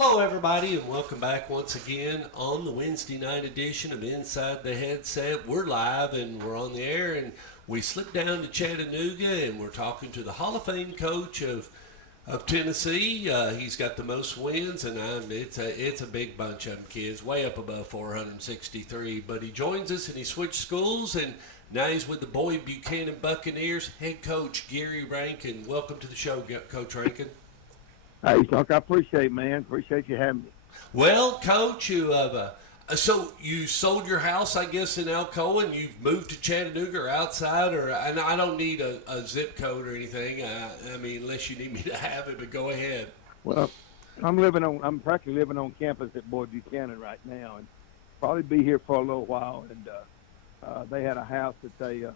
Hello, everybody, and welcome back once again on the Wednesday night edition of Inside the Headset. We're live and we're on the air, and we slipped down to Chattanooga, and we're talking to the Hall of Fame coach of Tennessee. He's got the most wins, and it's a big bunch of them, kids, way up above 463. But he joins us, and he switched schools, and now he's with the Boyd Buchanan Buccaneers. Head coach Gary Rankin. Welcome to the show, Coach Rankin. Hey, Chuck, I appreciate it, man. Appreciate you having me. Well, Coach, so you sold your house, I guess, in Alcoa, and you've moved to Chattanooga or outside, and I don't need a zip code or anything. I mean, unless you need me to have it, but go ahead. Well, I'm practically living on campus at Boyd Buchanan right now, and probably be here for a little while. And they had a house that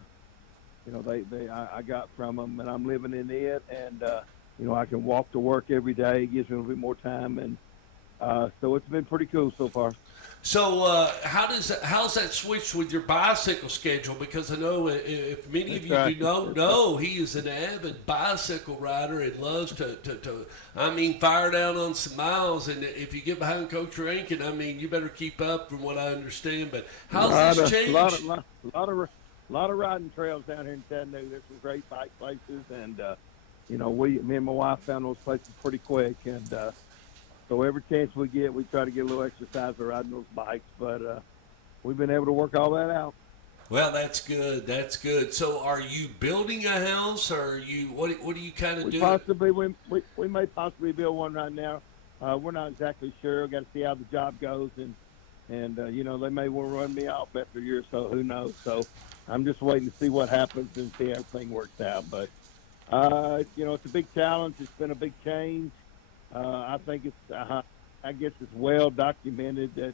I got from them, and I'm living in it, and I can walk to work every day. It gives me a little bit more time, and so it's been pretty cool so far. So how's that switched with your bicycle schedule? Because I know if many of you do not know, he is an avid bicycle rider and loves to fire down on some miles. And if you get behind Coach Rankin, I mean, you better keep up from what I understand. But how's this changed? A lot of riding trails down here in Chattanooga. There's some great bike places, and me and my wife found those places pretty quick, and so every chance we get, we try to get a little exercise by riding those bikes. But we've been able to work all that out. Well, that's good. That's good. So, are you building a house, or are you what are you kind of doing? We may possibly build one right now. We're not exactly sure. Got to see how the job goes, and they may want to run me off after a year or so. Who knows? So, I'm just waiting to see what happens and see how everything works out. But it's a big challenge. It's been a big change. I think I guess it's well documented that,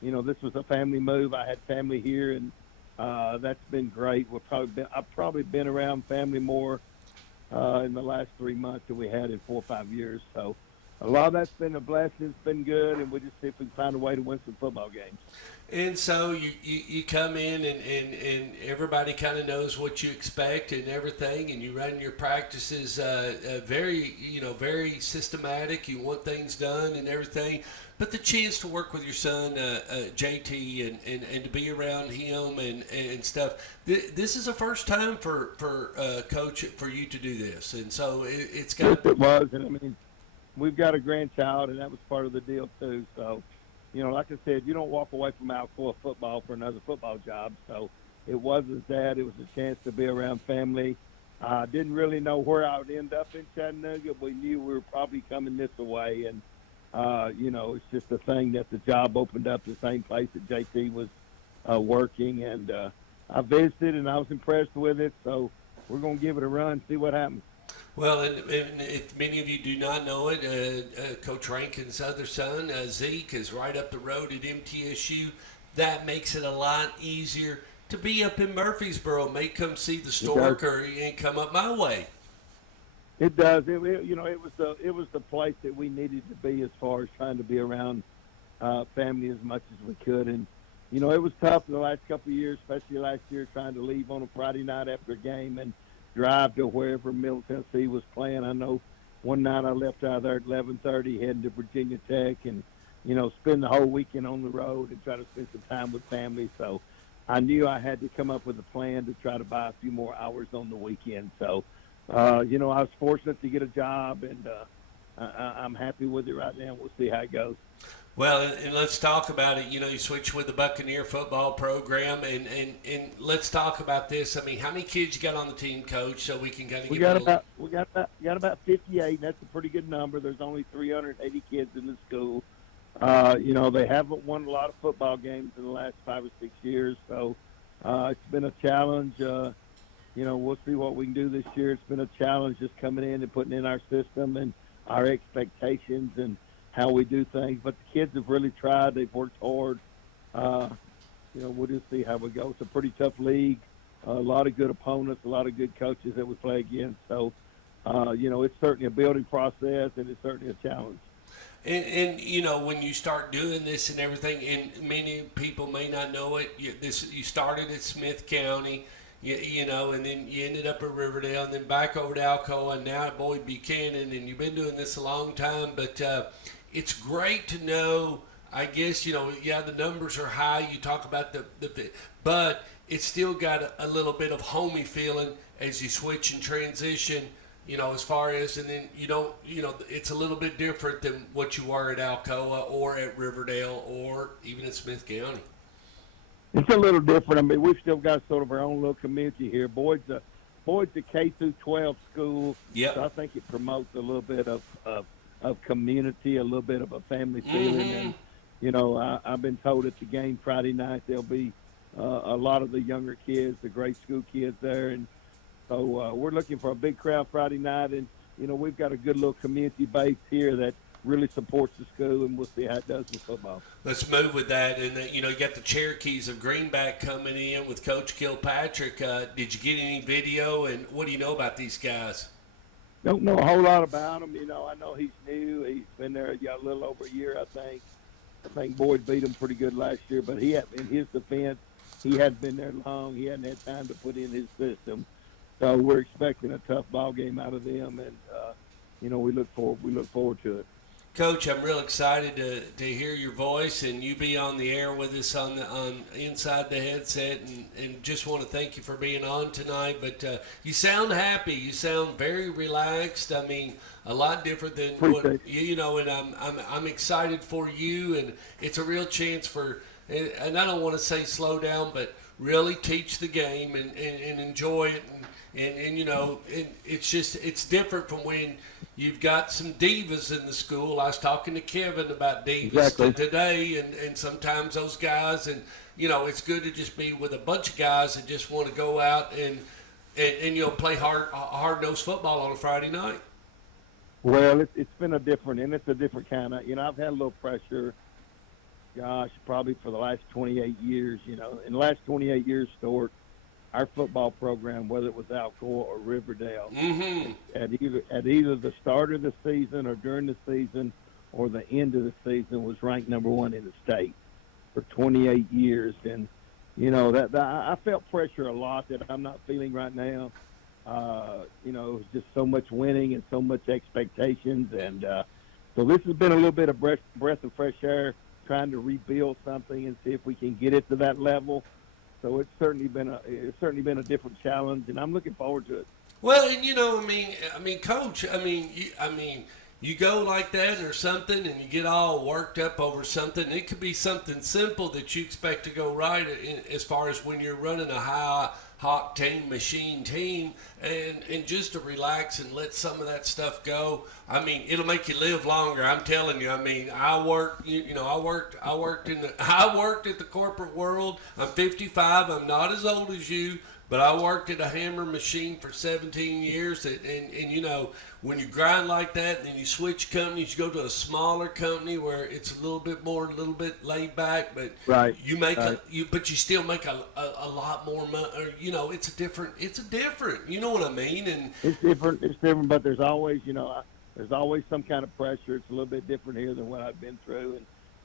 this was a family move. I had family here, and that's been great. I've probably been around family more in the last 3 months than we had in 4 or 5 years. So a lot of that's been a blessing. It's been good, and we just see if we can find a way to win some football games. And so you come in and everybody kind of knows what you expect and everything, and you run your practices very systematic. You want things done and everything. But the chance to work with your son, JT, and to be around him and stuff, this is the first time for Coach for you to do this. And so it's got to. It was, and I mean, we've got a grandchild, and that was part of the deal too. So, like I said, you don't walk away from Alcoa football for another football job. So it wasn't that. It was a chance to be around family. I didn't really know where I would end up in Chattanooga. We knew we were probably coming this way. And, it's just a thing that the job opened up the same place that JT was working. And I visited, and I was impressed with it. So we're going to give it a run, see what happens. Well, and if many of you do not know it, Coach Rankin's other son, Zeke, is right up the road at MTSU. That makes it a lot easier to be up in Murfreesboro. May come see the Stork, or you ain't come up my way. It does. It was the place that we needed to be as far as trying to be around family as much as we could. And, it was tough in the last couple of years, especially last year, trying to leave on a Friday night after a game and drive to wherever Middle Tennessee was playing. I know one night I left out of there at 11:30, heading to Virginia Tech, and spend the whole weekend on the road and try to spend some time with family. So I knew I had to come up with a plan to try to buy a few more hours on the weekend. So I was fortunate to get a job, and I'm happy with it right now. We'll see how it goes. Well, and let's talk about it. You switched with the Buccaneer football program, and let's talk about this. I mean, how many kids you got on the team, Coach? So we can kind of we got about 58. That's a pretty good number. There's only 380 kids in the school. They haven't won a lot of football games in the last 5 or 6 years, so it's been a challenge. We'll see what we can do this year. It's been a challenge just coming in and putting in our system and our expectations and how we do things, but the kids have really tried. They've worked hard. We'll just see how we go. It's a pretty tough league, a lot of good opponents, a lot of good coaches that we play against. So, it's certainly a building process, and it's certainly a challenge. And when you start doing this and everything, and many people may not know it, you started at Smith County, and then you ended up at Riverdale, and then back over to Alcoa, and now at Boyd Buchanan, and you've been doing this a long time, but it's great to know. I guess, yeah, the numbers are high. You talk about but it's still got a little bit of homey feeling as you switch and transition. As far as, and then it's a little bit different than what you were at Alcoa or at Riverdale or even at Smith County. It's a little different. I mean, we've still got sort of our own little community here. Boyd's a K through 12 school. Yep. So I think it promotes a little bit of community, a little bit of a family feeling. And, I've been told at the game Friday night there'll be a lot of the younger kids, the grade school kids there. And so we're looking for a big crowd Friday night. And, we've got a good little community base here that really supports the school, and we'll see how it does with football. Let's move with that. And, you got the Cherokees of Greenback coming in with Coach Kilpatrick. Did you get any video, and what do you know about these guys? Don't know a whole lot about him. I know he's new. He's been there a little over a year, I think. I think Boyd beat him pretty good last year, but in his defense, he hadn't been there long. He hadn't had time to put in his system. So we're expecting a tough ball game out of them, and we look forward to it. Coach, I'm real excited to hear your voice and you be on the air with us on Inside the Headset, and just want to thank you for being on tonight. But you sound happy. You sound very relaxed. I mean, a lot different than and I'm excited for you, and it's a real chance for, and I don't want to say slow down, but really teach the game and enjoy it, and it's different from when you've got some divas in the school. I was talking to Kevin about divas today, and sometimes those guys, and it's good to just be with a bunch of guys that just want to go out and play hard-nosed football on a Friday night. Well, it's been a different kind of, I've had a little pressure, gosh, probably for the last 28 years, in the last 28 years, Stuart, our football program, whether it was Alcoa or Riverdale, at either the start of the season or during the season or the end of the season, was ranked number one in the state for 28 years. And, that I felt pressure a lot that I'm not feeling right now. It was just so much winning and so much expectations. And so this has been a little bit of breath of fresh air, trying to rebuild something and see if we can get it to that level. So it's certainly been a different challenge, and I'm looking forward to it. Well, and Coach, you go like that or something, and you get all worked up over something. It could be something simple that you expect to go right as far as when you're running a high-octane machine team, and just to relax and let some of that stuff go. It'll make you live longer. I'm telling you. I worked at the corporate world. I'm 55. I'm not as old as you, but I worked at a hammer machine for 17 years. And when you grind like that, and then you switch companies, you go to a smaller company where it's a little bit laid back, but right. But you still make a lot more money. It's different. You know what I mean? And it's different. But there's always, there's always some kind of pressure. It's a little bit different here than what I've been through.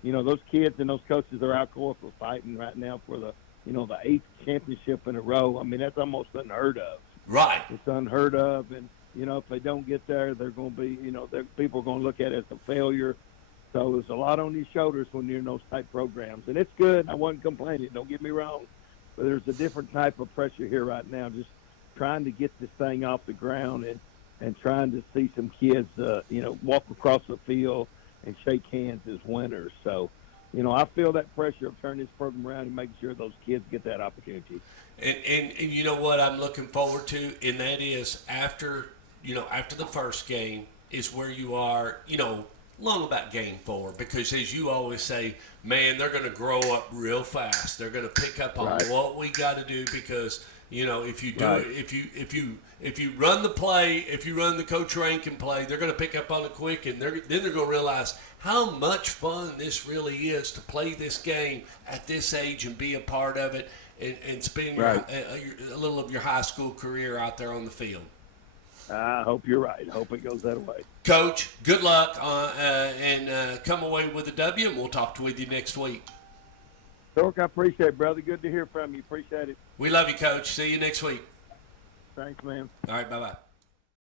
And those kids and those coaches are out for fighting right now for the the 8th championship in a row. That's almost unheard of. Right. It's unheard of, and if they don't get there, they're going to be, people are going to look at it as a failure. So there's a lot on these shoulders when you're in those type programs, and it's good. I wasn't complaining. Don't get me wrong, but there's a different type of pressure here right now. Just trying to get this thing off the ground and trying to see some kids, walk across the field and shake hands as winners. So, I feel that pressure of turning this program around and making sure those kids get that opportunity. And you know what I'm looking forward to, and that is after the first game is where you are, long about game 4, because as you always say, man, they're going to grow up real fast. They're going to pick up on what we got to do, because if you do it, if you run the play, if you run the Coach Rankin play, they're going to pick up on it quick, and then they're going to realize how much fun this really is to play this game at this age and be a part of it, and spend a little of your high school career out there on the field. I hope you're right. I hope it goes that way. Coach, good luck, and come away with a W, and we'll talk with you next week. Dork, I appreciate it, brother. Good to hear from you. Appreciate it. We love you, Coach. See you next week. Thanks, man. All right, bye-bye.